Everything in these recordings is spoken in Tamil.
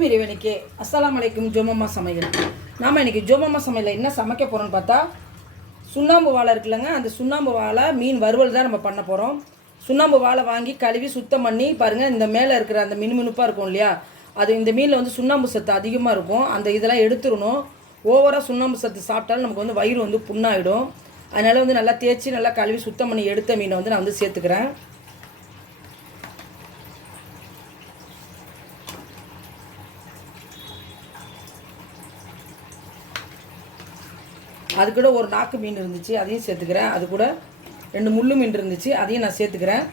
புகழும் இறைவனுக்கே அஸ்ஸலாமு அலைக்கும் ஜோமம்மா சமையல். நாம் இன்னைக்கு ஜோமம்மா சமையலில் என்ன சமைக்க போகிறோம்னு பார்த்தா சுண்ணாம்பு வாழை இருக்குல்லங்க அந்த சுண்ணாம்பு வாழை மீன் வறுவல் தான் நம்ம பண்ண போகிறோம் சுண்ணாம்பு வாழை வாங்கி கழுவி சுத்தம் பண்ணி பாருங்கள் இந்த மேலே இருக்கிற அந்த மினுமினுப்பாக இருக்கும் இல்லையா அது இந்த மீனில் வந்து சுண்ணாம்பு சத்து அதிகமாக இருக்கும். அந்த இதெல்லாம் எடுத்துடணும். ஓவராக சுண்ணாம்பு சத்து சாப்பிட்டாலும் நமக்கு வந்து வயிறு வந்து புண்ணாயிடும். அதனால் வந்து நல்லா தேய்ச்சி நல்லா கழுவி சுத்தம் பண்ணி எடுத்த மீனை வந்து நான் வந்து சேர்த்துக்கிறேன். அது கூட ஒரு நாக்கு மீன் இருந்துச்சு அதையும் சேர்த்துக்கிறேன். அது கூட ரெண்டு முள்ளு மீன் இருந்துச்சு அதையும் நான் சேர்த்துக்கிறேன்.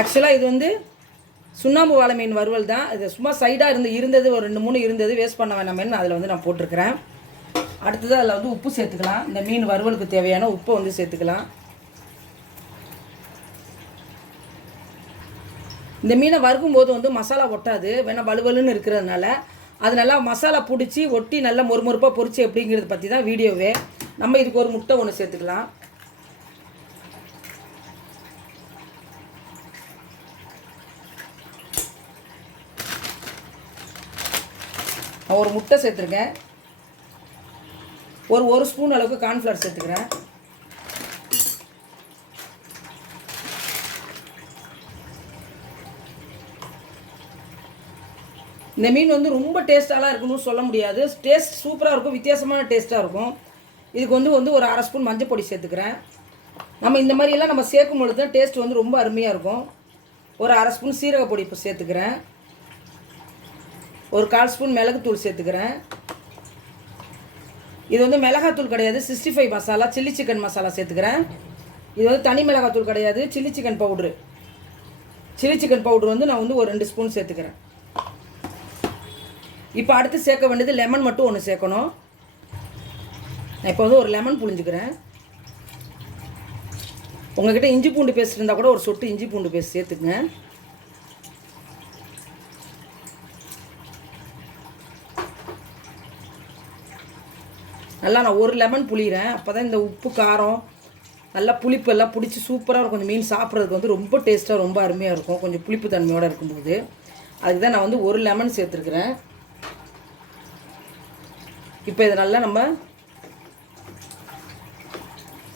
ஆக்சுவலாக இது வந்து சுண்ணாம்பு வாழை மீன் வறுவல் தான். இது சும்மா சைடாக இருந்து இருந்தது ஒரு ரெண்டு மூணு இருந்தது வேஸ்ட் பண்ண வேணாமேன்னு அதில் வந்து நான் போட்டிருக்கிறேன். அடுத்தது அதில் வந்து உப்பு சேர்த்துக்கலாம். இந்த மீன் வறுவலுக்கு தேவையான உப்பை வந்து சேர்த்துக்கலாம். இந்த மீனை வறுக்கும் போது வந்து மசாலா ஒட்டாது வேணால் வலுவலுன்னு இருக்கிறதுனால அது நல்லா மசாலா பிடிச்சி ஒட்டி நல்லா மொறுமொறுப்பாக பொறிச்சு எப்படிங்கிறத பற்றி தான் வீடியோவே. நம்ம இதுக்கு ஒரு முட்டை ஒன்று சேர்த்துக்கலாம். ஒரு முட்டை சேர்த்துருக்கேன். ஒரு ஒரு ஸ்பூன் அளவுக்கு கார்ன்ஃப்ளவர் சேர்த்துக்கிறேன். இந்த மீன் வந்து ரொம்ப டேஸ்ட்டாலாம் இருக்கணும்னு சொல்ல முடியாது. டேஸ்ட் சூப்பராக இருக்கும் வித்தியாசமான டேஸ்ட்டாக இருக்கும். இதுக்கு வந்து வந்து ஒரு அரை ஸ்பூன் மஞ்சள் பொடி சேர்த்துக்கிறேன். நம்ம இந்த மாதிரியெல்லாம் நம்ம சேர்க்கும் பொழுது தான் டேஸ்ட் வந்து ரொம்ப அருமையாக இருக்கும். ஒரு அரை ஸ்பூன் சீரக பொடி இப்போ சேர்த்துக்கிறேன். ஒரு கால் ஸ்பூன் மிளகுத்தூள் சேர்த்துக்கிறேன். இது வந்து மிளகாத்தூள் கிடையாது sixty five masala chilli chicken masala சேர்த்துக்கிறேன். இது வந்து தனி மிளகாத்தூள் கிடையாது chilli chicken powder chilli chicken powder வந்து நான் வந்து ஒரு ரெண்டு ஸ்பூன் சேர்த்துக்கிறேன். இப்போ அடுத்து சேர்க்க வேண்டியது லெமன் மட்டும் ஒன்று சேர்க்கணும். நான் இப்போ வந்து ஒரு லெமன் புழிஞ்சுக்கிறேன். உங்ககிட்ட இஞ்சி பூண்டு பேஸ்ட் இருந்தால் கூட ஒரு சொட்டு இஞ்சி பூண்டு பேஸ்ட் சேர்த்துக்குங்க. நல்லா நான் ஒரு லெமன் புளிகிறேன் அப்போ தான் இந்த உப்பு காரம் நல்லா புளிப்பு எல்லாம் பிடிச்சி சூப்பராக இருக்கும். கொஞ்சம் மீன் சாப்பிட்றதுக்கு வந்து ரொம்ப டேஸ்ட்டாக ரொம்ப அருமையாக இருக்கும். கொஞ்சம் புளிப்பு தன்மையோடு இருக்கும்போது. அதுக்கு தான் நான் வந்து ஒரு லெமன் சேர்த்துருக்குறேன். இப்போ இதை நல்லா நம்ம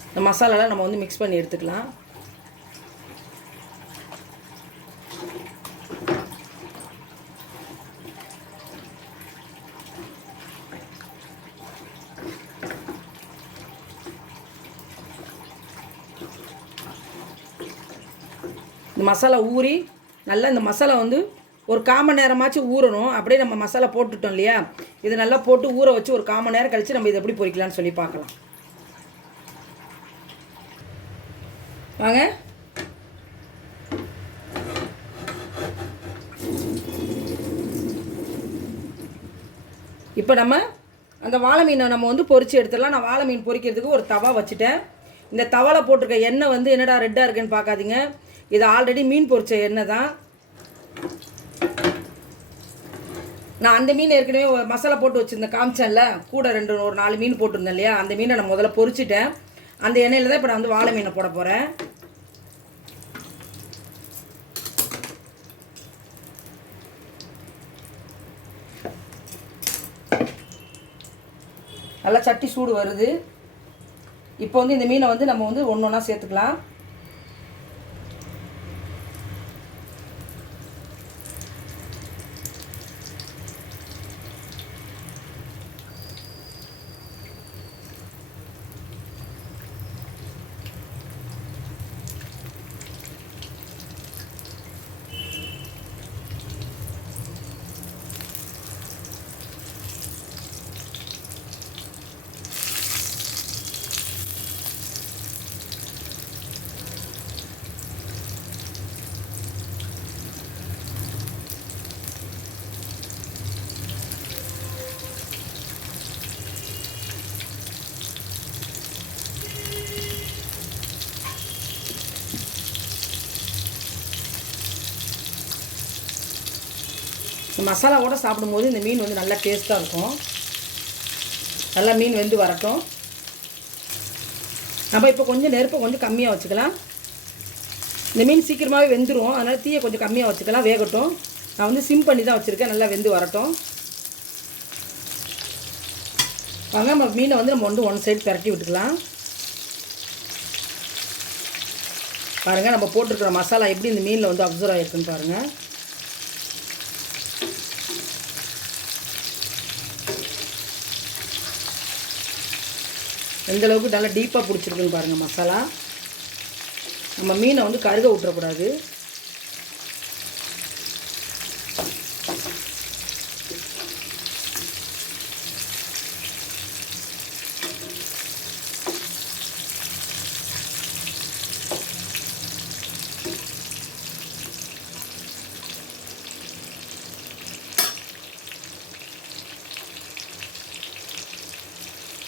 இந்த மசாலாலாம் நம்ம வந்து மிக்ஸ் பண்ணி எடுத்துக்கலாம். இந்த மசாலா ஊறி நல்லா இந்த மசாலா வந்து ஒரு காமன் நேரமாச்சும் ஊறணும். அப்படியே நம்ம மசாலா போட்டுட்டோம் இல்லையா? இதை நல்லா போட்டு ஊற வச்சு ஒரு காமன் நேரம் கழித்து நம்ம இதை எப்படி பொறிக்கலாம்னு சொல்லி பார்க்கலாம். வாங்க. இப்போ நம்ம அந்த வாழை மீனை நம்ம வந்து பொறிச்சு எடுத்துடலாம். நான் வாழை மீன் பொரிக்கிறதுக்கு ஒரு தவா வச்சுட்டேன். இந்த தவாவில் போட்டிருக்க எண்ணெய் வந்து என்னடா ரெட்டாக இருக்குன்னு பார்க்காதீங்க. இது ஆல்ரெடி மீன் பொறிச்ச எண்ணெய் தான். நான் அந்த மீன் ஏற்கனவே ஒரு மசாலா போட்டு வச்சுருந்தேன் காமிச்சேன்ல கூட ரெண்டு ஒரு நாலு மீன் போட்டிருந்தேன் இல்லையா? அந்த மீனை நான் முதல்ல பொறிச்சிட்டேன். அந்த எண்ணெயில் தான் இப்போ நான் வந்து வாழை மீனை போட போகிறேன் நல்லா சட்டி சூடு வருது. இப்போ வந்து இந்த மீனை வந்து நம்ம வந்து ஒன்று ஒன்றா சேர்த்துக்கலாம். இந்த மசாலாவோடு சாப்பிடும்போது இந்த மீன் வந்து நல்லா டேஸ்ட்டாக இருக்கும். நல்லா மீன் வெந்து வரட்டும். நம்ம இப்போ கொஞ்சம் நெருப்பை கொஞ்சம் கம்மியாக வச்சுக்கலாம். இந்த மீன் சீக்கிரமாகவே வெந்துடும் அதனால் தீயை கொஞ்சம் கம்மியாக வச்சுக்கலாம். வேகட்டும். நான் வந்து சிம் பண்ணி தான் வச்சுருக்கேன். நல்லா வெந்து வரட்டும். வாங்க நம்ம மீனை வந்து நம்ம வந்து ஒன் சைடு பிரட்டி விட்டுக்கலாம். பாருங்கள் நம்ம போட்டிருக்கிற மசாலா எப்படி இந்த மீனில் வந்து அப்சர்வ் ஆகிருக்குன்னு பாருங்கள் எந்தளவுக்கு நல்லா டீப்பாக பிடிச்சிருக்குன்னு பாருங்கள் மசாலா. நம்ம மீனை வந்து கருக விட்டுறக்கூடாது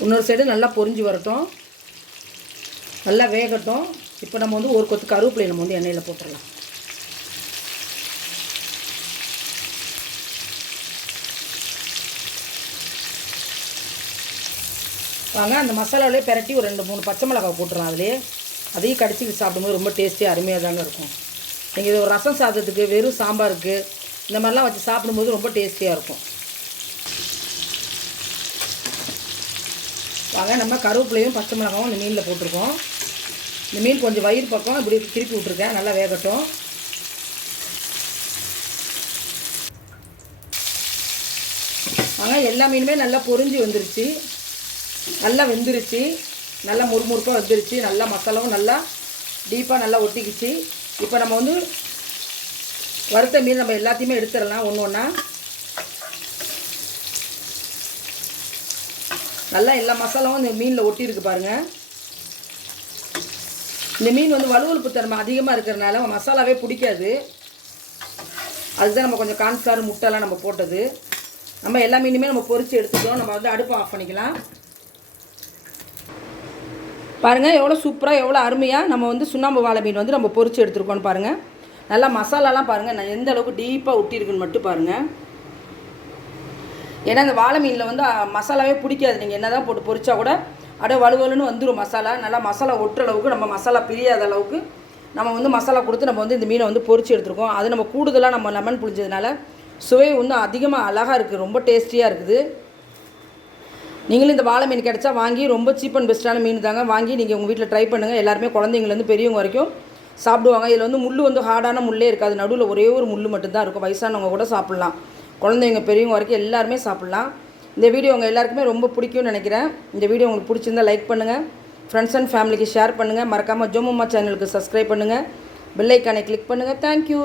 இன்னொரு சைடு நல்லா பொரிஞ்சு வரட்டும். நல்லா வேகட்டும். இப்போ நம்ம வந்து ஒரு கொத்து கருவேப்பிலையை நம்ம வந்து எண்ணெயில் போட்டுடலாம். வாங்க அந்த மசாலாவிலே பிரட்டி ஒரு ரெண்டு மூணு பச்சை மிளகாய் போட்டுடலாம் அதிலே அதையும் கடிச்சிக்கிட்டு சாப்பிடும்போது ரொம்ப டேஸ்டியாக அருமையாக தாங்க இருக்கும். நீங்கள் இது ஒரு ரசம் சாதத்துக்கு வெறும் சாம்பாருக்கு இந்த மாதிரிலாம் வச்சு சாப்பிடும்போது ரொம்ப டேஸ்டியாக இருக்கும். வாங்க நம்ம கருவேப்பிலையும் பச்சை மிளகாவும் இந்த மீனில் போட்டிருக்கோம். இந்த மீன் கொஞ்சம் வயிறு பக்கம் இப்படி திருப்பி விட்ருக்கேன் நல்லா வேகட்டும். வாங்க எல்லா மீனுமே நல்லா பொறிஞ்சி வந்துருச்சு. நல்லா வெந்துருச்சு. நல்லா முறுமுறுப்பாக வந்துருச்சு. நல்லா மசாலாவும் நல்லா டீப்பாக நல்லா ஒட்டிக்கிச்சு. இப்போ நம்ம வந்து வறுத்த மீன் நம்ம எல்லாத்தையுமே எடுத்துடலாம் ஒன்று ஒன்றா நல்லா எல்லா மசாலாவும் இந்த மீனில் ஒட்டியிருக்கு பாருங்கள் இந்த மீன் வந்து வலுவலுப்பு தன்மை அதிகமாக இருக்கிறதுனால மசாலாவே பிடிக்காது. அதுதான் நம்ம கொஞ்சம் கான்ஃப்ளவர் முட்டைலாம் நம்ம போட்டது. நம்ம எல்லா மீனுமே நம்ம பொரித்து எடுத்துட்டோம் நம்ம வந்து அடுப்பை ஆஃப் பண்ணிக்கலாம். பாருங்கள் எவ்வளோ சூப்பராக எவ்வளோ அருமையாக நம்ம வந்து சுண்ணாம்பு வாழை மீன் வந்து நம்ம பொறிச்சு எடுத்துருக்கோன்னு பாருங்கள் நல்லா மசாலாலாம் பாருங்கள் நான் எந்த அளவுக்கு டீப்பாக ஒட்டியிருக்குன்னு மட்டும் பாருங்கள் ஏன்னா அந்த வாழை மீனில் வந்து மசாலாவே பிடிக்காது. நீங்கள் என்ன தான் போட்டு பொரிச்சா கூட அப்படியே வலுவலுன்னு வந்துடும் மசாலா. நல்லா மசாலா ஒட்டுற அளவுக்கு நம்ம மசாலா பிரியாத அளவுக்கு நம்ம வந்து மசாலா கொடுத்து நம்ம வந்து இந்த மீனை வந்து பொரிச்சு எடுத்துருக்கோம். அது நம்ம கூடுதலாக நம்ம லெமன் புளிஞ்சதுனால சுவை வந்து அதிகமாக அழகாக இருக்குது ரொம்ப டேஸ்டியாக இருக்குது. நீங்களும் இந்த வாழை மீன் கிடச்சா வாங்கி ரொம்ப சீப் அண்ட் பெஸ்ட்டான மீன் தாங்க. வாங்கி நீங்கள் உங்கள் வீட்டில் ட்ரை பண்ணுங்கள் எல்லாருமே குழந்தைங்கலேருந்து பெரியவங்க வரைக்கும் சாப்பிடுவாங்க. இதில் வந்து முள் வந்து ஹார்டான முள்ளே இருக்காது. நடுவில் ஒரே ஒரு முள் மட்டும்தான் இருக்கும். வயசானவங்க கூட சாப்பிட்லாம். குழந்தைங்க பெரியவங்க வரைக்கும் எல்லாருமே சாப்பிட்லாம். இந்த வீடியோ உங்கள் எல்லாருக்குமே ரொம்ப பிடிக்கும்னு நினைக்கிறேன். இந்த வீடியோ உங்களுக்கு பிடிச்சிருந்தா லைக் பண்ணுங்கள் ஃப்ரெண்ட்ஸ் அண்ட் ஃபேமிலிக்கு ஷேர் பண்ணுங்கள் மறக்காமல் ஜோமம்மா சேனலுக்கு சப்ஸ்கிரைப் பண்ணுங்கள் பெல் கிளிக் பண்ணுங்கள் தேங்க்யூ